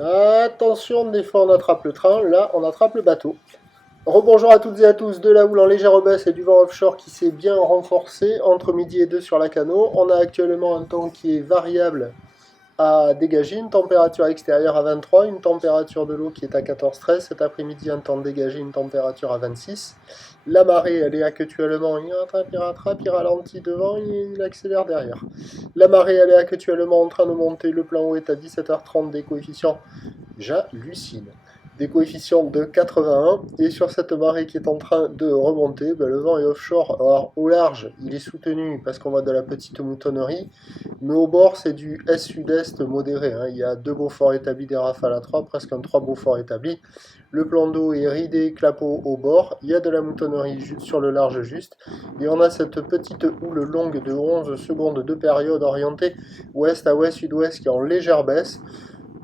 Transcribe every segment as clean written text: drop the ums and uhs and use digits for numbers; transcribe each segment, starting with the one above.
Attention, des fois on attrape le train, là on attrape le bateau. Rebonjour à toutes et à tous, de la houle en légère baisse et du vent offshore qui s'est bien renforcé entre midi et 2 sur la Cano. On a actuellement un temps qui est variable à dégager, une température extérieure à 23, une température de l'eau qui est à 14-13. Cet après-midi, un temps dégagé, une température à 26. La marée, elle est actuellement, il rattrape, il ralentit devant, il accélère derrière. La marée, elle est actuellement en train de monter, le plan haut est à 17h30, des coefficients, j'hallucine, des coefficients de 81, et sur cette marée qui est en train de remonter, le vent est offshore. Alors au large, il est soutenu parce qu'on voit de la petite moutonnerie, mais au bord, c'est du est-sud-est modéré. Il y a 2 Beaufort établis, des rafales à 3, presque un 3 Beaufort établi. Le plan d'eau est ridé, clapot au bord. Il y a de la moutonnerie sur le large juste. Et on a cette petite houle longue de 11 secondes de période orientée ouest à ouest, sud-ouest qui est en légère baisse,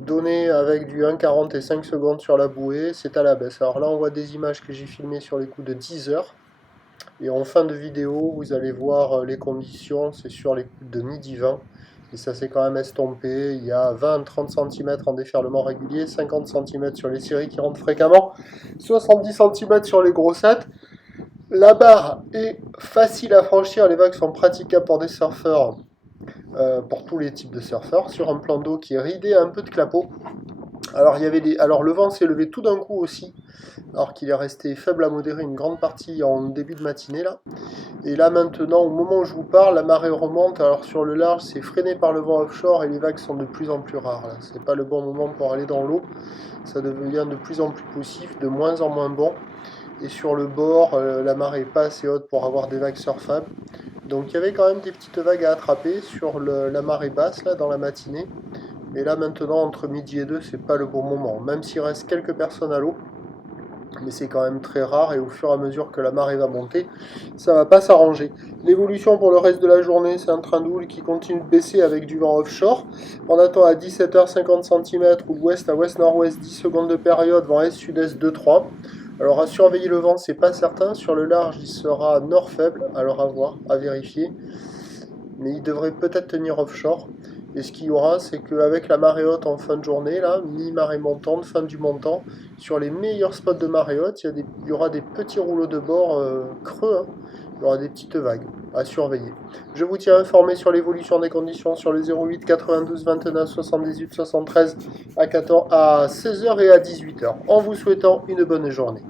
donnée avec du 1,40 et 5 secondes sur la bouée. C'est à la baisse. Alors là, on voit des images que j'ai filmées sur les coups de 10 heures. Et en fin de vidéo, vous allez voir les conditions, c'est sur les coups de midi 20. Et ça s'est quand même estompé. Il y a 20-30 cm en déferlement régulier, 50 cm sur les séries qui rentrent fréquemment, 70 cm sur les grossettes. La barre est facile à franchir, les vagues sont praticables pour des surfeurs, pour tous les types de surfeurs, sur un plan d'eau qui est ridé, un peu de clapot. Alors, le vent s'est levé tout d'un coup aussi, alors qu'il est resté faible à modéré une grande partie en début de matinée là. Et là maintenant, au moment où je vous parle, la marée remonte. Alors sur le large, c'est freiné par le vent offshore et les vagues sont de plus en plus rares. C'est pas le bon moment pour aller dans l'eau. Ça devient de plus en plus poussif, de moins en moins bon. Et sur le bord, la marée n'est pas assez haute pour avoir des vagues surfables. Donc il y avait quand même des petites vagues à attraper sur la marée basse là dans la matinée. Mais là maintenant, entre midi et 2, c'est pas le bon moment. Même s'il reste quelques personnes à l'eau, mais c'est quand même très rare et au fur et à mesure que la marée va monter, ça va pas s'arranger. L'évolution pour le reste de la journée, c'est un train de houle qui continue de baisser avec du vent offshore. On attend à 17h 50 cm ou d'ouest à ouest-nord-ouest 10 secondes de période, vent est-sud-est 2-3. Alors à surveiller le vent, c'est pas certain. Sur le large, il sera nord faible, alors à voir, à vérifier. Mais il devrait peut-être tenir offshore. Et ce qu'il y aura, c'est qu'avec la marée haute en fin de journée, là, mi-marée montante, fin du montant, sur les meilleurs spots de marée haute, il y aura des petits rouleaux de bord creux, il y aura des petites vagues à surveiller. Je vous tiens informé sur l'évolution des conditions sur le 08 92 29 78 73 à 16h et à 18h, en vous souhaitant une bonne journée.